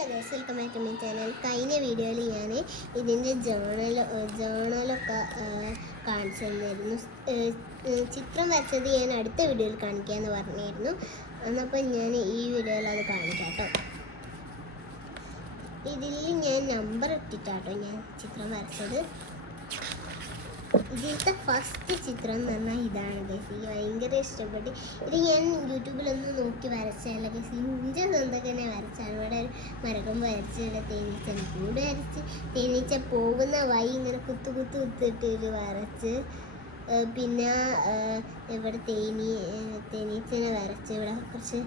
Hello guys, welcome back to my channel. കഴിഞ്ഞ വീഡിയോയിൽ ഞാൻ ഇതിൻ്റെ ജേണലൊക്കെ കാണിച്ചു തന്നിരുന്നു. ചിത്രം വരച്ചത് ഞാൻ അടുത്ത വീഡിയോയിൽ കാണിക്കാമെന്ന് പറഞ്ഞിരുന്നു. എന്നപ്പോൾ ഞാൻ ഈ വീഡിയോയിൽ അത് കാണിക്കാം കേട്ടോ. ഇതിൽ ഞാൻ നമ്പർ ഇട്ടിട്ടാട്ടോ ഞാൻ ചിത്രം വരച്ചത്. ഇതിലത്തെ ഫസ്റ്റ് ചിത്രം എന്ന് പറഞ്ഞാൽ ഇതാണ് ഗൈസ്. എനിക്ക് ഭയങ്കര ഇഷ്ടപ്പെട്ടു. ഇത് ഞാൻ യൂട്യൂബിലൊന്നും നോക്കി വരച്ചല്ല ഗൈസ്, ഇഞ്ച സ്വന്തം തന്നെ വരച്ചാണ്. ഇവിടെ ഒരു മരക്കൊമ്പ് വരച്ച്, ഇവിടെ തേനീച്ചനെ കൂട് വരച്ച്, തേനീച്ച പോകുന്ന വഴി ഇങ്ങനെ കുത്തിട്ട് ഇത് വരച്ച്, പിന്നെ ഇവിടെ തേനീച്ചനെ വരച്ച്, ഇവിടെ കുറച്ച്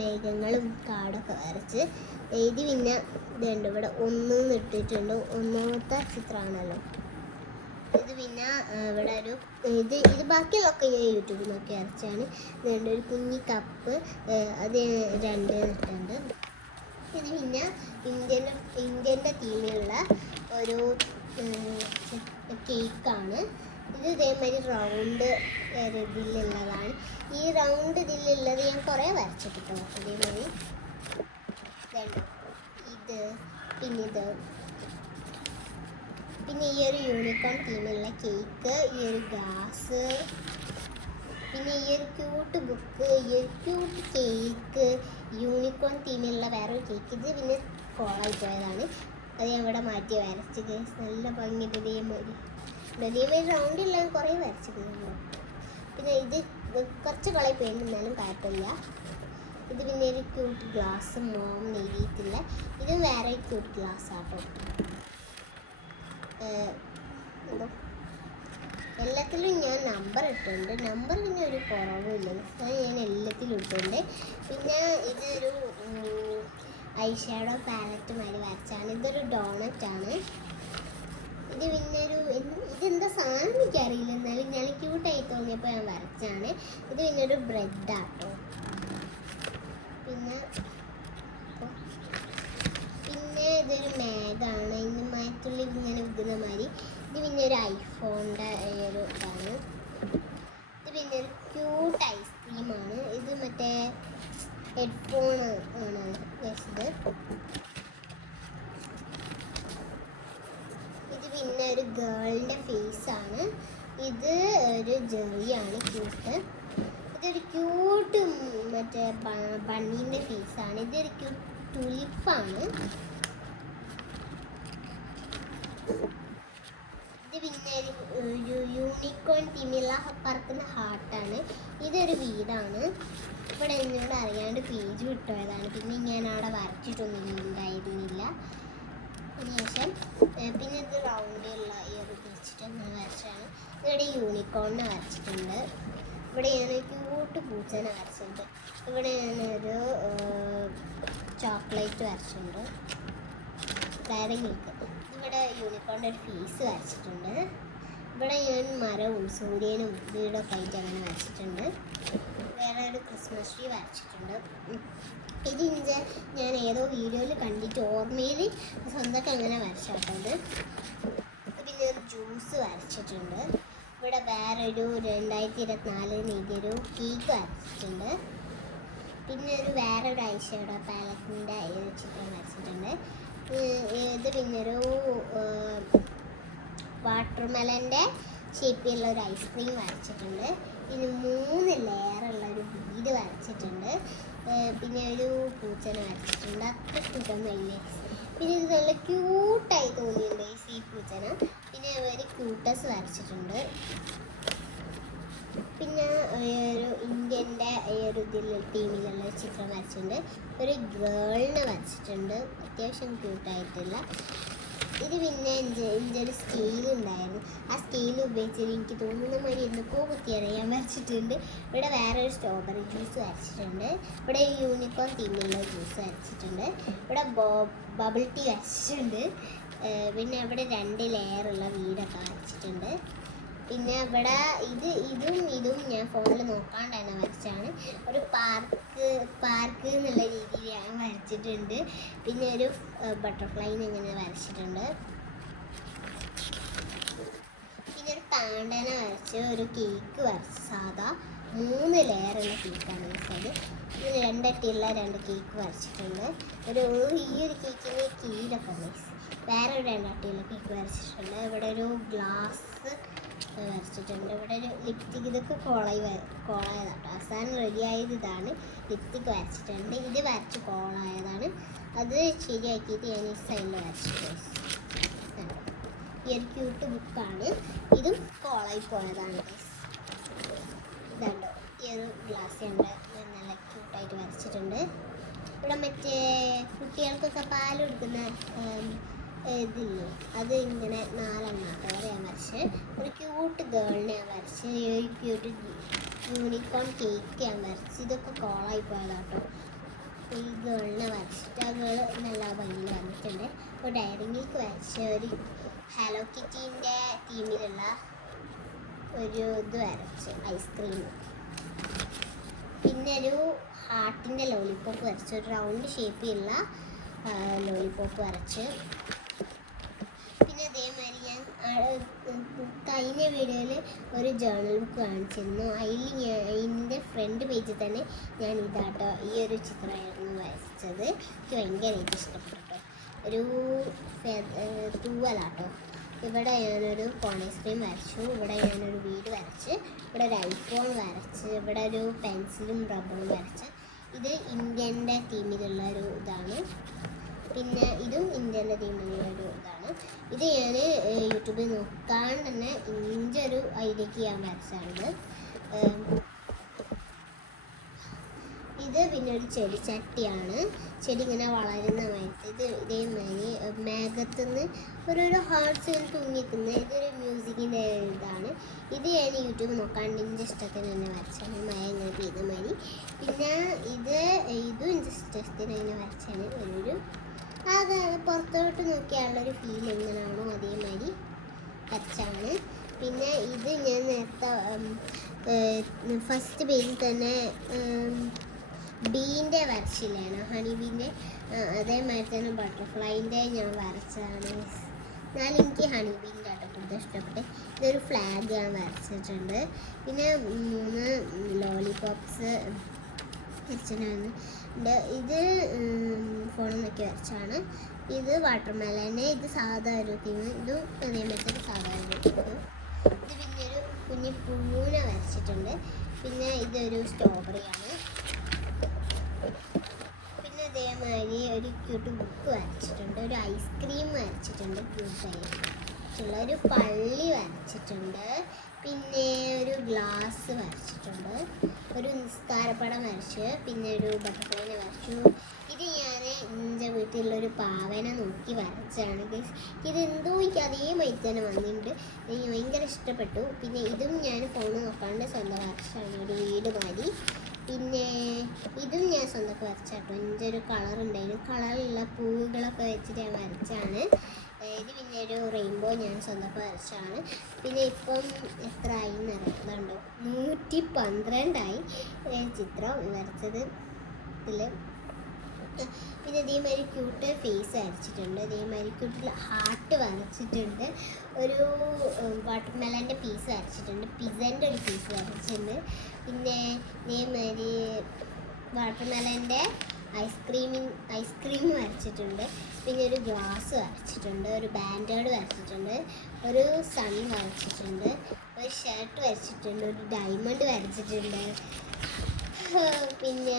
മേഘങ്ങളും കാടൊക്കെ വരച്ച് ഇത്. പിന്നെ ഇതുണ്ട്, ഇവിടെ ഒന്നെന്ന് ഇട്ടിട്ടുണ്ട്. ഒന്നാമത്തെ ചിത്രമാണല്ലോ ഇത്. പിന്നെ ഇവിടെ ഒരു ഇത് ബാക്കിയുള്ളതൊക്കെ ഞാൻ യൂട്യൂബിൽ നോക്കി വരച്ചാണ്. ഇതുണ്ട് ഒരു കുഞ്ഞി കപ്പ്, അത് 2 ഇട്ടുണ്ട്. ഇത് പിന്നെ ഇന്ത്യൻ്റെ തീമിലുള്ള ഒരു കേക്കാണ്. ഇത് ഇതേമാതിരി റൗണ്ട് ഇതിലുള്ളതാണ്. ഈ റൗണ്ട് ഇതിലുള്ളത് ഞാൻ കുറേ വരച്ചിട്ടോ. അതേമാതിരി ഇത്, പിന്നെ ഈ ഒരു യൂണിക്കോൺ തീമിലുള്ള കേക്ക്, ഈ ഒരു ഗ്ലാസ്, പിന്നെ ഈ ഒരു ക്യൂട്ട് ബുക്ക്, ഈ ഒരു ക്യൂട്ട് കേക്ക്, യൂണിക്കോൺ തീമിലുള്ള വേറൊരു കേക്ക്. ഇത് പിന്നെ കോളായി പോയതാണ്. അത് ഞാൻ ഇവിടെ മാറ്റി വരച്ച് ഗൈസ്. നല്ല ഭംഗിയിട്ട് ഇതേമാതിരി റൗണ്ടില്ല കുറേ വരച്ചിട്ടുണ്ട്. പിന്നെ ഇത് കുറച്ച് കളി പെയിൻ്റ് കുഴപ്പമില്ല. ഇത് പിന്നെ ഒരു ക്യൂട്ട് ഗ്ലാസ് മോം എഴുതിയിട്ടില്ല. ഇതും വേറെ ക്യൂട്ട് ഗ്ലാസ് ആട്ടോ. എല്ലാത്തിലും ഞാൻ നമ്പർ ഇട്ടുണ്ട്. നമ്പർ പിന്നെ ഒരു കുറവുമില്ല, ഞാൻ എല്ലാത്തിലും ഇട്ടുണ്ട്. പിന്നെ ഇതൊരു ഐ ഷാഡോ പാലറ്റ് മാതിരി വരച്ചാണ്. ഇതൊരു ഡോണറ്റാണ്. ഇത് പിന്നെ ഇതെന്താ സാധനം എനിക്കറിയില്ല, എന്നാലും ഞാൻ ക്യൂട്ടായി തോന്നിയപ്പോൾ ഞാൻ വരച്ചാണ്. ഇത് പിന്നെ ഒരു ബ്രെഡാട്ടോ. പിന്നെ ഇതൊരു മേഘാണ്. ഇന്ന് മയത്തുള്ളി ഇങ്ങനെ വിൽക്കുന്ന മാതിരി. ഇത് പിന്നെ ഒരു ഐഫോണിൻ്റെ ഒരു ഇതാണ്. ഇത് പിന്നെ ഒരു ക്യൂട്ട് ഐസ്ക്രീമാണ്. ഇത് മറ്റേ ഹെഡ്ഫോൺ ആണ് വെച്ചത്. ഇത് പിന്നെ ഒരു ഗേളിൻ്റെ ഫേസാണ്. ഇത് ഒരു ജെറിയാണ് ക്യൂട്ട്. ഇതൊരു ക്യൂട്ട് മറ്റേ ബണ്ണീൻ്റെ ഫേസാണ്. ഇതൊരു ക്യൂട്ട് ടുലിപ്പാണ്. ഇത് പിന്നെ ഒരു യൂണിക്കോൺ തീമിലുള്ള പറക്കുന്ന ഹാർട്ടാണ്. ഇതൊരു വീടാണ്. ഇവിടെ എന്നോട് അറിയാണ്ട് പേജ് വിട്ടുപോയതാണ്. പിന്നെ ഞാൻ അവിടെ വരച്ചിട്ടൊന്നും ഉണ്ടായിരുന്നില്ല. അതിനുശേഷം പിന്നെ ഇത് റൗണ്ടിലുള്ള ഈ ഒരു വെച്ചിട്ട് ഞാൻ വരച്ചാണ്. ഇവിടെ യൂണിക്കോണിനെ വരച്ചിട്ടുണ്ട്. ഇവിടെ ഞാൻ ക്യൂട്ട് പൂച്ചനെ വരച്ചിട്ടുണ്ട്. ഇവിടെ ഞാനൊരു ചോക്ലേറ്റ് വരച്ചിട്ടുണ്ട്, ഡയറി മിൽക്ക്. ഇവിടെ യൂണിക്കോണിൻ്റെ ഒരു ഫേസ് വരച്ചിട്ടുണ്ട്. ഇവിടെ ഞാൻ മരവും സൂര്യനും വീടൊക്കെ ആയിട്ട് അങ്ങനെ വരച്ചിട്ടുണ്ട്. വേറെ ഒരു ക്രിസ്മസ് ട്രീ വരച്ചിട്ടുണ്ട്. ഇതിൻ്റെ ഞാൻ ഏതോ വീഡിയോയിൽ കണ്ടിട്ട് ഓർമ്മയിൽ സ്വന്തമൊക്കെ അങ്ങനെ വരച്ചാട്ടത്. പിന്നെ ഒരു ജ്യൂസ് വരച്ചിട്ടുണ്ട്. ഇവിടെ വേറൊരു 2024 എഴുതിയൊരു കേക്ക് വരച്ചിട്ടുണ്ട്. പിന്നെ വേറൊരു ഐ ഷാഡോ പാലറ്റിൻ്റെ ഒരു ചിത്രം വരച്ചിട്ടുണ്ട്. ഇത് പിന്നൊരു വാട്ടർമെലൻ്റെ ഷേപ്പിലുള്ള ഒരു ഐസ്ക്രീം വരച്ചിട്ടുണ്ട്. പിന്നെ 3 ലെയറുള്ള ഒരു വീട് വരച്ചിട്ടുണ്ട്. പിന്നെ ഒരു പൂച്ചനെ വരച്ചിട്ടുണ്ട്. അത്ര ക്യൂട്ടൊന്നുമില്ലേ. പിന്നെ ഇത് നല്ല ക്യൂട്ടായി തോന്നിയിട്ടുണ്ട് ഈ പൂച്ചന. പിന്നെ ഒരു ക്യൂട്ടസ് വരച്ചിട്ടുണ്ട്. പിന്നെ ഒരു ഇന്ത്യൻ്റെ ഒരു ടീമിലുള്ള ചിത്രം വരച്ചിട്ടുണ്ട്. ഒരു ഗേളിനെ വരച്ചിട്ടുണ്ട്, അത്യാവശ്യം ക്യൂട്ടായിട്ടില്ല. ഇത് പിന്നെ എൻ്റെ ഒരു സ്കെയിൽ ഉണ്ടായിരുന്നു. ആ സ്കെയിൽ ഉപയോഗിച്ചിട്ട് എനിക്ക് തോന്നുന്ന മാതിരി എന്തൊക്കെയോ കുത്തിയറിയാൻ വരച്ചിട്ടുണ്ട്. ഇവിടെ വേറെ ഒരു സ്ട്രോബെറി ജ്യൂസ് വരച്ചിട്ടുണ്ട്. ഇവിടെ യൂണിക്കോൺ തീമിലുള്ള ജ്യൂസ് വരച്ചിട്ടുണ്ട്. ഇവിടെ ബബിൾ ടീ വരച്ചിട്ടുണ്ട്. പിന്നെ ഇവിടെ 2 ലെയറുള്ള വീടൊക്കെ വരച്ചിട്ടുണ്ട്. പിന്നെ ഇവിടെ ഇതും ഞാൻ ഫോണിൽ നോക്കാണ്ട് തന്നെ വരച്ചാണ്. ഒരു പാർക്ക് എന്നുള്ള രീതിയിൽ ഞാൻ വരച്ചിട്ടുണ്ട്. പിന്നെ ഒരു ബട്ടർഫ്ലൈനെ ഇങ്ങനെ വരച്ചിട്ടുണ്ട്. പിന്നെ ഒരു പാണ്ടനെ വരച്ച്, ഒരു കേക്ക് വരച്ച്, സാധാ 3 ലെയറുള്ള കേക്കാണ് വെച്ചത്. ഇതിൽ രണ്ടട്ടിയുള്ള 2 കേക്ക് വരച്ചിട്ടുണ്ട്. ഈ ഒരു കേക്കിന് കീഴൊക്കെ വേറെ ഒരു 2 അട്ടിയുള്ള കേക്ക് വരച്ചിട്ടുണ്ട്. ഇവിടെ ഒരു ഗ്ലാസ് വരച്ചിട്ടുണ്ട്. ഇവിടെ ഒരു ലിപ്സ്റ്റിക്, ഇതൊക്കെ കോളായതാട്ടോ. അവസാനം റെഡിയായത് ഇതാണ്. ലിപ്സ്റ്റിക് വരച്ചിട്ടുണ്ട്. ഇത് വരച്ച് കോളായതാണ്. അത് ശരിയാക്കിയിട്ട് ഞാൻ ഈ സൈഡിൽ വരച്ചിട്ടുണ്ട്. ഈ ഒരു ക്യൂട്ട് ബുക്കാണ്. ഇതും കോളായി പോയതാണ്. ഇതുണ്ടോ, ഈ ഒരു ഗ്ലാസ് ഉണ്ട്, നല്ല ക്യൂട്ടായിട്ട് വരച്ചിട്ടുണ്ട്. ഇവിടെ മറ്റേ കുട്ടികൾക്കൊക്കെ പാൽ കൊടുക്കുന്ന ഇതില്ലേ, അത് ഇങ്ങനെ 4 എണ്ണാട്ടോ ഞാൻ വരച്ച്. ഒരു ക്യൂട്ട് ഗേളിനെ ഞാൻ വരച്ച്. ഒരു ക്യൂട്ട് യൂണിക്കോൺ കേക്ക് ഞാൻ വരച്ച്. ഇതൊക്കെ കോളായി പോയതാട്ടോ. ഈ ഗേളിനെ വരച്ചിട്ട് ആ ഗേൾ നല്ല ഭംഗിയിൽ വന്നിട്ടുണ്ട്. ഒരു ഡയറി മിൽക്ക് വരച്ച്, ഒരു ഹലോ കിറ്റീൻ്റെ തീമിലുള്ള ഒരു ഇത് വരച്ച്, ഐസ്ക്രീം. പിന്നെ ഒരു ഹാർട്ടിൻ്റെ ലോലിപോപ്പ് വരച്ച്, ഒരു റൗണ്ട് ഷേപ്പിലുള്ള ലോലിപോപ്പ് വരച്ച്. പിന്നെ അതേമാതിരി ഞാൻ കഴിഞ്ഞ വീഡിയോയിൽ ഒരു ജേർണൽ ബുക്ക് കാണിച്ചിരുന്നു. അതിൻ്റെ ഫ്രണ്ട് പേജിൽ തന്നെ ഞാൻ ഇതാട്ടോ ഈ ഒരു ചിത്രമായിരുന്നു വരച്ചത്. എനിക്ക് ഭയങ്കരമായിട്ട് ഇഷ്ടപ്പെട്ടു. ഒരു തൂവലാട്ടോ. ഇവിടെ ഞാനൊരു കോൺ ഐസ്ക്രീം വരച്ചു. ഇവിടെ ഞാനൊരു വീട് വരച്ച്. ഇവിടെ ഒരു ഐഫോൺ വരച്ച്. ഇവിടെ ഒരു പെൻസിലും റബ്ബറും വരച്ച്. ഇത് ഇന്ത്യൻ്റെ തീമിലുള്ള ഒരു ഇതാണ്. പിന്നെ ഇതും ഇന്ത്യൻ്റെ തീമിലുള്ള ഒരു ഇതാണ്. ഇത് ഞാൻ യൂട്യൂബിൽ നോക്കാണ്ട് തന്നെ ഒരു ഐഡിയക്ക് ഞാൻ വരച്ചാണ്. ഇത് പിന്നെ ഒരു ചെടിച്ചട്ടിയാണ്. ചെടി ഇങ്ങനെ വളരുന്ന മാതിരി. ഇത് ഇതേമാതിരി മേഘത്തുനിന്ന് ഓരോരോ ഹാർട്ട്സ് ഇങ്ങനെ തൂങ്ങിക്കുന്നത്. ഇതൊരു മ്യൂസിക്കിൻ്റെ ഇതാണ്. ഇത് ഞാൻ യൂട്യൂബ് നോക്കാണ്ട് എൻ്റെ ഇഷ്ടത്തിന് തന്നെ വരച്ചാണ്. മഴ ഇങ്ങനെ പെയ്ത മാതിരി. പിന്നെ ഇതും എൻ്റെ ഇഷ്ടത്തിന് തന്നെ വരച്ചാണ്. അത് പുറത്തോട്ട് നോക്കിയാലുള്ളൊരു ഫീൽ എങ്ങനെയാണോ അതേമാതിരി വരച്ചാണ്. പിന്നെ ഇത് ഞാൻ നേരത്തെ ഫസ്റ്റ് പേജിൽ തന്നെ ബീൻ്റെ വരച്ചില്ലാണ്, ഹണി ബീൻ്റെ. അതേമാതിരി തന്നെ ബട്ടർഫ്ലൈൻ്റെ ഞാൻ വരച്ചതാണ്. എന്നാലും എനിക്ക് ഹണി ബീൻ്റെ ആട്ടോ കൂടുതൽ ഇഷ്ടപ്പെട്ട്. ഇതൊരു ഫ്ലാഗ് ഞാൻ വരച്ചിട്ടുണ്ട്. പിന്നെ 3 ലോലിപോപ്സ് വരച്ചിട്ടാണ്. ഇത് ഫോണിൽ നോക്കി വരച്ചാണ്. ഇത് വാട്ടർമെലന്. ഇത് സാധാ ഒരു തീം. ഇതും അതേമാതിരി സാധാ ഒരു തീം. ഇത് പിന്നെ ഒരു കുഞ്ഞു പൂവിനെ വരച്ചിട്ടുണ്ട്. പിന്നെ ഇതൊരു സ്ട്രോബെറിയാണ്. പിന്നെ അതേമാതിരി ഒരു ക്യൂട്ട് ബുക്ക് വരച്ചിട്ടുണ്ട്. ഒരു ഐസ്ക്രീം വരച്ചിട്ടുണ്ട്. ക്യൂട്ടായിട്ടുള്ള ഒരു പള്ളി വരച്ചിട്ടുണ്ട്. പിന്നെ ഒരു ഗ്ലാസ് വരച്ചിട്ടുണ്ട്. ഒരു നിസ്കാരപ്പടം വരച്ച്. പിന്നെ ഒരു ബട്ടർഫ്ലൈനെ വരച്ചു. ഇത് ഞാൻ എൻ്റെ വീട്ടിലുള്ളൊരു പാവനെ നോക്കി വരച്ചാണ്. ഇതെന്തോ എനിക്ക് അതേമാതിരി തന്നെ വന്നിട്ടുണ്ട്. എനിക്ക് ഭയങ്കര ഇഷ്ടപ്പെട്ടു. പിന്നെ ഇതും ഞാൻ ഫോൺ നോക്കാണ്ട് സ്വന്തം വരച്ചാണ്. ഒരു വീട് മാതിരി. പിന്നെ ഇതും ഞാൻ സ്വന്തമൊക്കെ വരച്ചാട്ടോ. എൻ്റെ ഒരു കളറുണ്ടായിരുന്നു. കളറുള്ള പൂവുകളൊക്കെ വെച്ചിട്ട് ഞാൻ വരച്ചാണ്. ഇത് പിന്നെ ഒരു റെയിൻബോ ഞാൻ സ്വന്തമൊക്കെ വരച്ചാണ്. പിന്നെ ഇപ്പം എത്ര ആയി എന്നറിയാം. 112 ചിത്രം വരച്ചത് ഇതിൽ. പിന്നെ ഇതേമാതിരി ക്യൂട്ട് ഫേസ് വരച്ചിട്ടുണ്ട്. ഇതേമാതിരി ക്യൂട്ട് ഹാർട്ട് വരച്ചിട്ടുണ്ട്. ഒരു വാട്ടർമെലൻ്റെ പീസ് വരച്ചിട്ടുണ്ട്. പിസൻ്റെ ഒരു പീസ് വരച്ചിട്ടുണ്ട്. പിന്നെ ഇതേമാതിരി വാട്ടർമെലൻ്റെ ഐസ്ക്രീം വരച്ചിട്ടുണ്ട്. പിന്നെ ഒരു ഗ്ലാസ് വരച്ചിട്ടുണ്ട്. ഒരു ബാൻഡേഡ് വരച്ചിട്ടുണ്ട്. ഒരു സൺ വരച്ചിട്ടുണ്ട്. ഒരു ഷർട്ട് വരച്ചിട്ടുണ്ട്. ഒരു ഡയമണ്ട് വരച്ചിട്ടുണ്ട്. പിന്നെ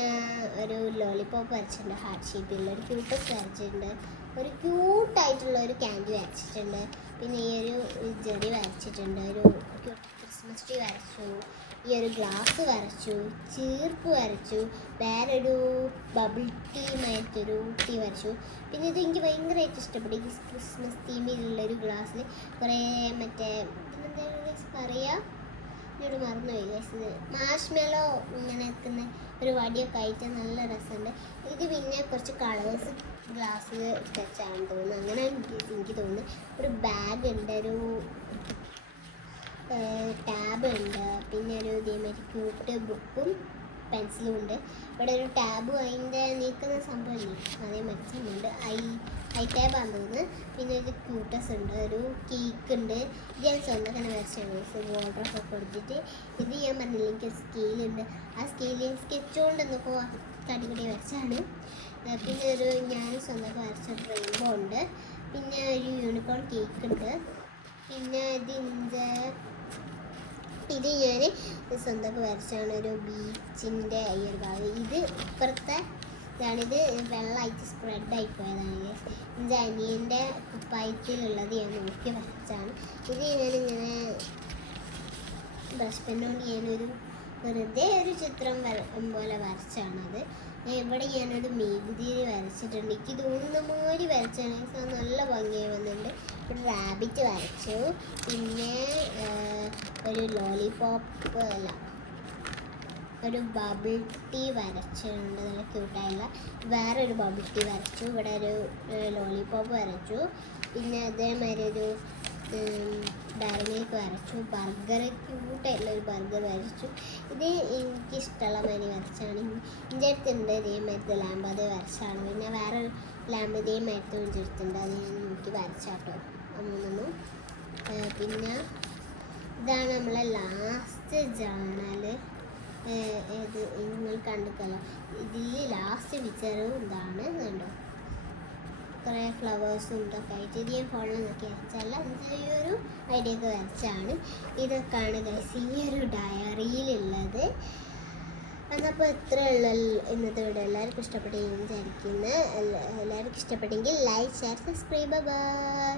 ഒരു ലോലിപോപ്പ് വരച്ചിട്ടുണ്ട്. ഹാർട്ട് ഷേപ്പിലുള്ള ഒരു ക്യൂട്ടസ് വരച്ചിട്ടുണ്ട്. ഒരു ക്യൂട്ടായിട്ടുള്ള ഒരു ക്യാൻഡി വരച്ചിട്ടുണ്ട്. പിന്നെ ഈ ഒരു ജെറി വരച്ചിട്ടുണ്ട്. ഒരു ക്രിസ്മസ് ട്രീ വരച്ചു. ഈ ഒരു ഗ്ലാസ് വരച്ചു. ചീർപ്പ് വരച്ചു. വേറൊരു ബബിൾ ടീമായിട്ടൊരു ടീ വരച്ചു. പിന്നെ ഇത് എനിക്ക് ഭയങ്കരമായിട്ട് ഇഷ്ടപ്പെട്ടു. ഈ ക്രിസ്മസ് തീമിലുള്ളൊരു ഗ്ലാസ്സിൽ കുറേ മറ്റേ എന്താ പറയുക, എന്നോട് മറന്നുപോയി ഗൈസ്. മാഷ്മെലോ ഇങ്ങനെ നിൽക്കുന്ന ഒരു വടിയൊക്കെ ആയിട്ട് നല്ല രസമുണ്ട്. ഇത് പിന്നെ കുറച്ച് കളേഴ്സ് ഗ്ലാസ്സിൽ വെച്ചാണെന്ന് തോന്നുന്നു. അങ്ങനെ എനിക്ക് തോന്നുന്നു. ഒരു ബാഗ് ഉണ്ട്. ഒരു ടാബ് ഉണ്ട്. പിന്നെ ഒരു ഇതേമാതിരി ക്യൂട്ട് ബുക്കും പെൻസിലും ഉണ്ട്. ഇവിടെ ഒരു ടാബും അതിൻ്റെ നീക്കുന്ന സംഭവമില്ലേ അതേമാതിരി സംഭവമുണ്ട്. ഐ ടാബാന്ന് തോന്നുന്നു. പിന്നെ ഒരു ക്യൂട്ടസ് ഉണ്ട്. ഒരു കേക്ക് ഉണ്ട്. ഇത് ഞാൻ സ്വന്തം തന്നെ വരച്ചാണ്. വോൾഡ്രോപ്പ് ഒക്കെ കൊടുത്തിട്ട്. ഇത് ഞാൻ പറഞ്ഞില്ല എനിക്ക് സ്കെയിലുണ്ട്. ആ സ്കെയിൽ സ്കെച്ച് കൊണ്ട് എന്തൊക്കെ കാട്ടിക്കുട്ടി വരച്ചാണ്. പിന്നെ ഒരു ഞാൻ സ്വന്തം വരച്ച റെയിൻബോ ഉണ്ട്. പിന്നെ ഒരു യൂണിക്കോൺ കേക്ക് ഉണ്ട്. പിന്നെ ഇത് ഞാൻ സ്വന്തം വരച്ചാണ് ഒരു ബീച്ചിൻ്റെ ഈ ഒരു ഭാഗം. ഇത് ഇപ്പുറത്തെ ഇതാണിത് വെള്ളമായിട്ട് സ്പ്രെഡായി പോയതാണ്. എൻ്റെ അനിയൻ്റെ കുപ്പായത്തിലുള്ളത് ഞാൻ നോക്കി വരച്ചാണ്. ഇത് ഞാനിങ്ങനെ ബ്രഷ് പെന്നോണ്ട് ഞാനൊരു വെറുതെ ഒരു ചിത്രം പോലെ വരച്ചാണത്. ഇവിടെ ഞാനൊരു മെഴുകുതിരി വരച്ചിട്ടുണ്ട്. എനിക്ക് തോന്നുന്ന മാതിരി വരച്ചാണ്. നല്ല ഭംഗിയായി വന്നിട്ടുണ്ട്. ഒരു റാബിറ്റ് വരച്ചു. പിന്നെ ഒരു ലോലിപോപ്പ് അല്ല ഒരു ബബിൾ ടീ വരച്ചിട്ടുണ്ട്. നല്ല ക്യൂട്ടായുള്ള വേറൊരു ബബിൾ ടീ വരച്ചു. ഇവിടെ ഒരു ലോലിപോപ്പ് വരച്ചു. പിന്നെ അതേമാതിരി ഒരു ഡയറി മിൽക്ക് വരച്ചു. ബർഗർ ക്യൂട്ടായിട്ടുള്ള ഒരു ബർഗർ വരച്ചു. ഇത് എനിക്കിഷ്ടമുള്ള മാതിരി വരച്ചാണ്. എൻ്റെ അടുത്തുണ്ട് ഇതേമാതിരത്തെ ലാമ്പ്, അത് വരച്ചാണ്. പിന്നെ വേറെ ലാമ്പ് ഇതേമാതിരത്തെ എൻ്റെ അടുത്തുണ്ട്, അത് ഞാൻ നോക്കി വരച്ചാട്ടോ മൂന്നൊന്നും. പിന്നെ ഇതാണ് നമ്മളെ ലാസ്റ്റ് ജേണൽ. ഇത് നിങ്ങൾ കണ്ടിട്ടല്ലോ, ഇതിൽ ലാസ്റ്റ് പിക്ചറും ഇതാണ് കണ്ടോ, കുറേ ഫ്ലവേഴ്സും ഇതൊക്കെ ആയിട്ട്. ഇത് ഞാൻ ഫോണിൽ നോക്കി വരച്ചല്ല, ചെറിയൊരു ഐഡിയ ഒക്കെ വരച്ചാണ്. ഇതൊക്കെയാണ് ഗൈസ് ഈ ഒരു ഡയറിയിലുള്ളത്. എന്നപ്പോൾ ഇത്രയുള്ള ഇന്നത്തെ വീഡിയോ എല്ലാവർക്കും ഇഷ്ടപ്പെട്ടെന്ന് വിചാരിക്കുന്നു. എല്ലാവർക്കും ഇഷ്ടപ്പെട്ടെങ്കിൽ ലൈക്ക്, ഷെയർ, സബ്സ്ക്രൈബ്. ബൈ.